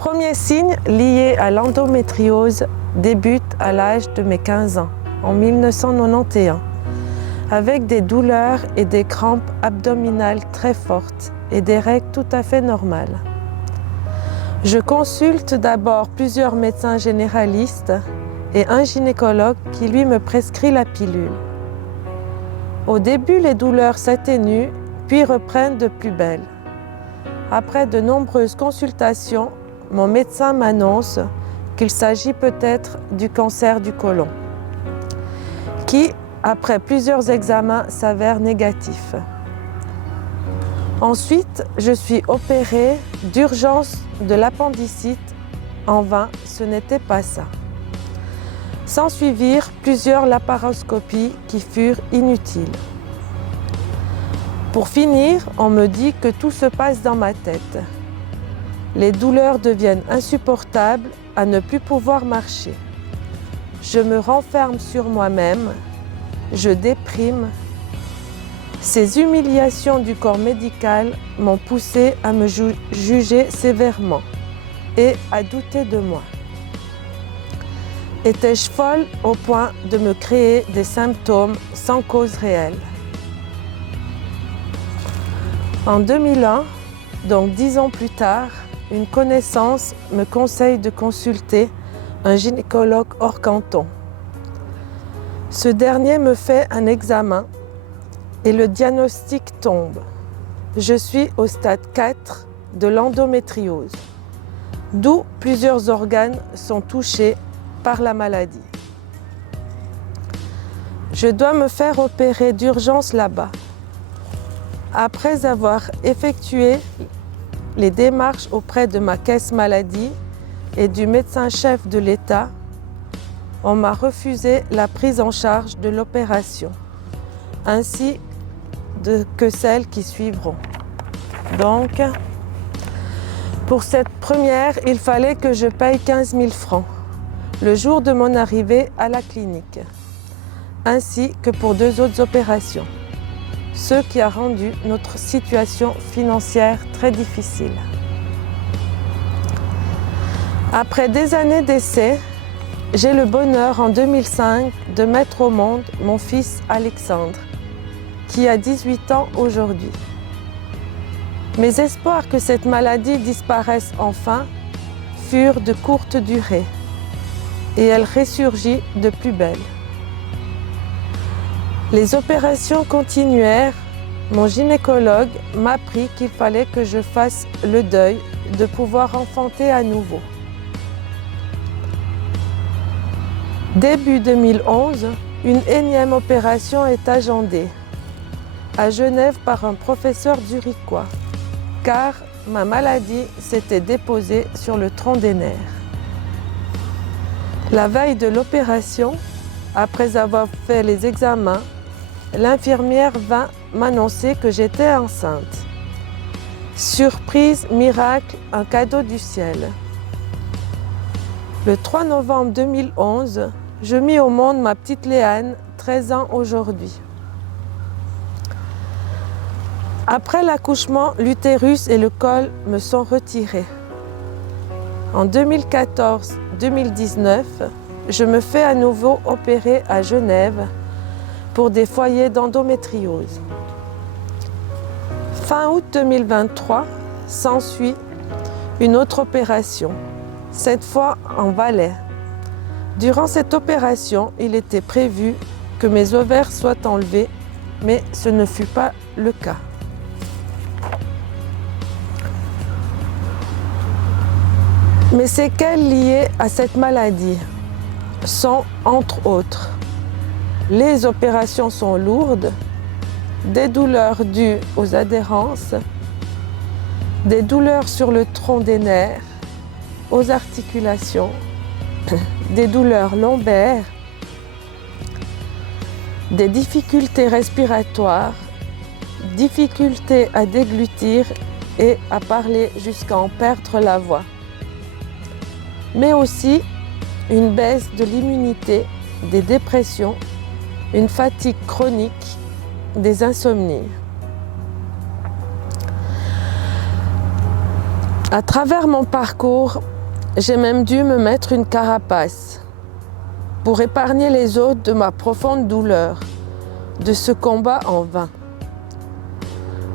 premier signe lié à l'endométriose débute à l'âge de mes 15 ans, en 1991, avec des douleurs et des crampes abdominales très fortes et des règles tout à fait normales. Je consulte d'abord plusieurs médecins généralistes et un gynécologue qui lui me prescrit la pilule. Au début, les douleurs s'atténuent puis reprennent de plus belle. Après de nombreuses consultations, mon médecin m'annonce qu'il s'agit peut-être du cancer du côlon, qui, après plusieurs examens, s'avère négatif. Ensuite, je suis opérée d'urgence de l'appendicite. En vain, ce n'était pas ça. S'ensuivirent plusieurs laparoscopies qui furent inutiles. Pour finir, on me dit que tout se passe dans ma tête. Les douleurs deviennent insupportables à ne plus pouvoir marcher. Je me renferme sur moi-même, je déprime. Ces humiliations du corps médical m'ont poussé à me juger sévèrement et à douter de moi. Étais-je folle au point de me créer des symptômes sans cause réelle? En 2001, donc 10 ans plus tard, une connaissance me conseille de consulter un gynécologue hors canton. Ce dernier me fait un examen et le diagnostic tombe. Je suis au stade 4 de l'endométriose, d'où plusieurs organes sont touchés par la maladie. Je dois me faire opérer d'urgence là-bas. Après avoir effectué les démarches auprès de ma caisse maladie et du médecin-chef de l'État, on m'a refusé la prise en charge de l'opération, ainsi que celles qui suivront. Donc, pour cette première, il fallait que je paye 15 000 francs le jour de mon arrivée à la clinique, ainsi que pour 2 autres opérations, ce qui a rendu notre situation financière très difficile. Après des années d'essais, j'ai le bonheur en 2005 de mettre au monde mon fils Alexandre, qui a 18 ans aujourd'hui. Mes espoirs que cette maladie disparaisse enfin furent de courte durée et elle ressurgit de plus belle. Les opérations continuèrent. Mon gynécologue m'apprit qu'il fallait que je fasse le deuil de pouvoir enfanter à nouveau. Début 2011, une énième opération est agendée à Genève par un professeur zurichois, car ma maladie s'était déposée sur le tronc des nerfs. La veille de l'opération, après avoir fait les examens, l'infirmière vint m'annoncer que j'étais enceinte. Surprise, miracle, un cadeau du ciel. Le 3 novembre 2011, je mis au monde ma petite Léane, 13 ans aujourd'hui. Après l'accouchement, l'utérus et le col me sont retirés. En 2014-2019, je me fais à nouveau opérer à Genève pour des foyers d'endométriose. Fin août 2023, s'ensuit une autre opération, cette fois en Valais. Durant cette opération, il était prévu que mes ovaires soient enlevés, mais ce ne fut pas le cas. Mes séquelles liées à cette maladie sont, entre autres, les opérations sont lourdes, des douleurs dues aux adhérences, des douleurs sur le tronc des nerfs, aux articulations, des douleurs lombaires, des difficultés respiratoires, difficultés à déglutir et à parler jusqu'à en perdre la voix, mais aussi une baisse de l'immunité, des dépressions, une fatigue chronique, des insomnies. À travers mon parcours, j'ai même dû me mettre une carapace pour épargner les autres de ma profonde douleur, de ce combat en vain.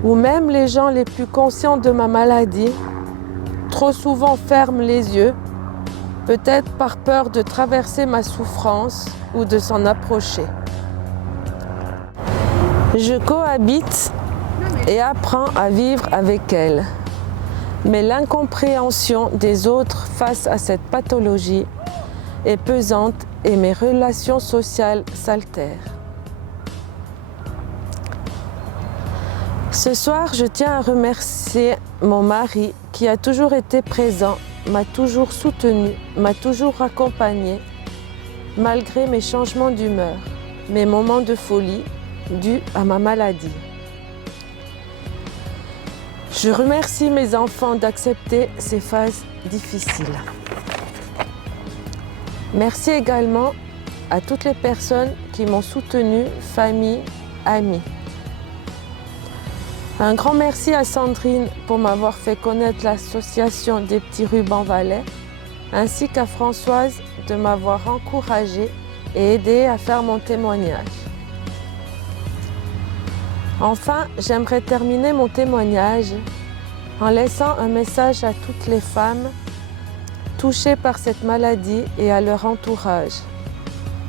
Ou même les gens les plus conscients de ma maladie, trop souvent ferment les yeux, peut-être par peur de traverser ma souffrance ou de s'en approcher. Je cohabite et apprends à vivre avec elle. Mais l'incompréhension des autres face à cette pathologie est pesante et mes relations sociales s'altèrent. Ce soir, je tiens à remercier mon mari qui a toujours été présent, m'a toujours soutenu, m'a toujours accompagné, malgré mes changements d'humeur, mes moments de folie dus à ma maladie. Je remercie mes enfants d'accepter ces phases difficiles. Merci également à toutes les personnes qui m'ont soutenu, famille, amis. Un grand merci à Sandrine pour m'avoir fait connaître l'association des petits rubans Valais, ainsi qu'à Françoise de m'avoir encouragée et aidée à faire mon témoignage. Enfin, j'aimerais terminer mon témoignage en laissant un message à toutes les femmes touchées par cette maladie et à leur entourage.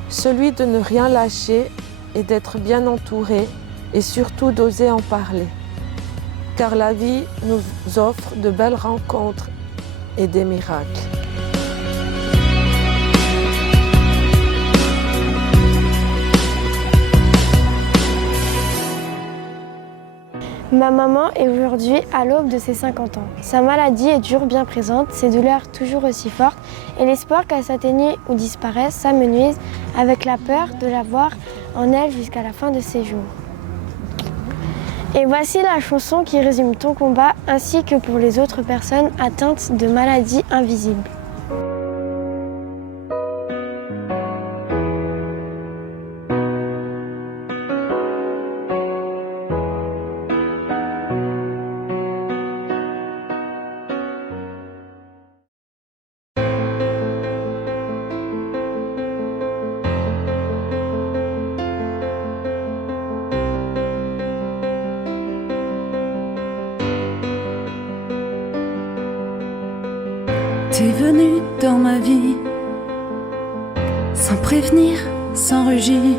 Celui de ne rien lâcher et d'être bien entouré et surtout d'oser en parler. Car la vie nous offre de belles rencontres et des miracles. Ma maman est aujourd'hui à l'aube de ses 50 ans. Sa maladie est toujours bien présente, ses douleurs toujours aussi fortes et l'espoir qu'elle s'atténue ou disparaisse s'amenuise avec la peur de la voir en elle jusqu'à la fin de ses jours. Et voici la chanson qui résume ton combat ainsi que pour les autres personnes atteintes de maladies invisibles. T'es venu dans ma vie, sans prévenir, sans rugir.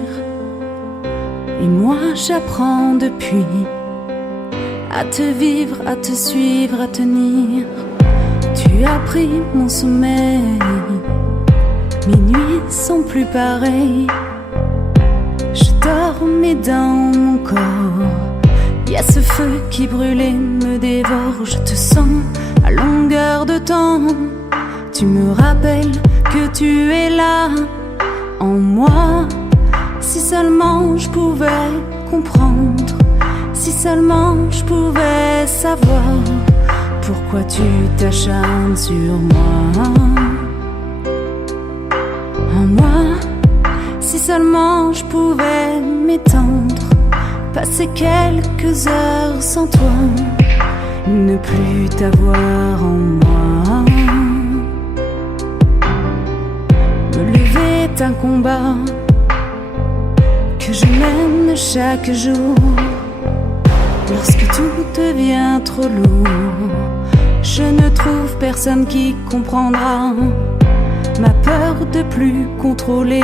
Et moi j'apprends depuis à te vivre, à te suivre, à tenir. Tu as pris mon sommeil, mes nuits sont plus pareilles. Je dors mais dans mon corps, y a ce feu qui brûle et me dévore. Je te sens à longueur de temps. Tu me rappelles que tu es là en moi. Si seulement je pouvais comprendre, si seulement je pouvais savoir pourquoi tu t'acharnes sur moi. En moi, si seulement je pouvais m'étendre, passer quelques heures sans toi, ne plus t'avoir en moi. Me lever est un combat que je mène chaque jour. Lorsque tout devient trop lourd, je ne trouve personne qui comprendra ma peur de plus contrôler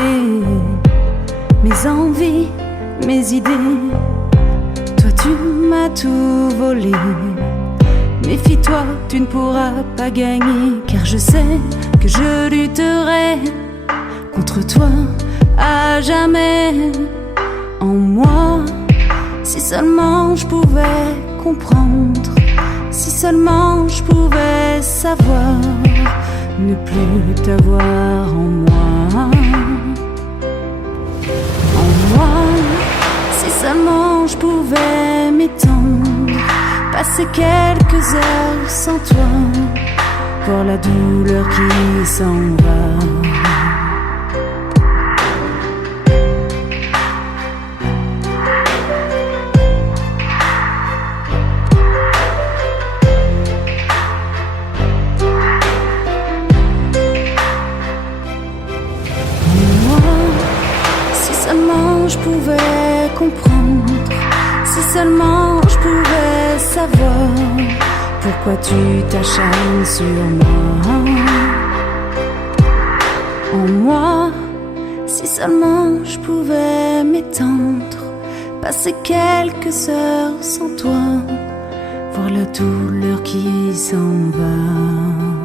mes envies, mes idées. Toi tu m'as tout volé. Méfie-toi, tu ne pourras pas gagner, car je sais que je lutterai contre toi à jamais. En moi, si seulement je pouvais comprendre, si seulement je pouvais savoir, ne plus t'avoir en moi. En moi, si seulement je pouvais m'étendre, passer quelques heures sans toi, voir la douleur qui s'en va. seulement je pouvais comprendre, si seulement je pouvais savoir pourquoi tu t'acharnes sur moi. En moi, si seulement je pouvais m'étendre, passer quelques heures sans toi, voir la douleur qui s'en va.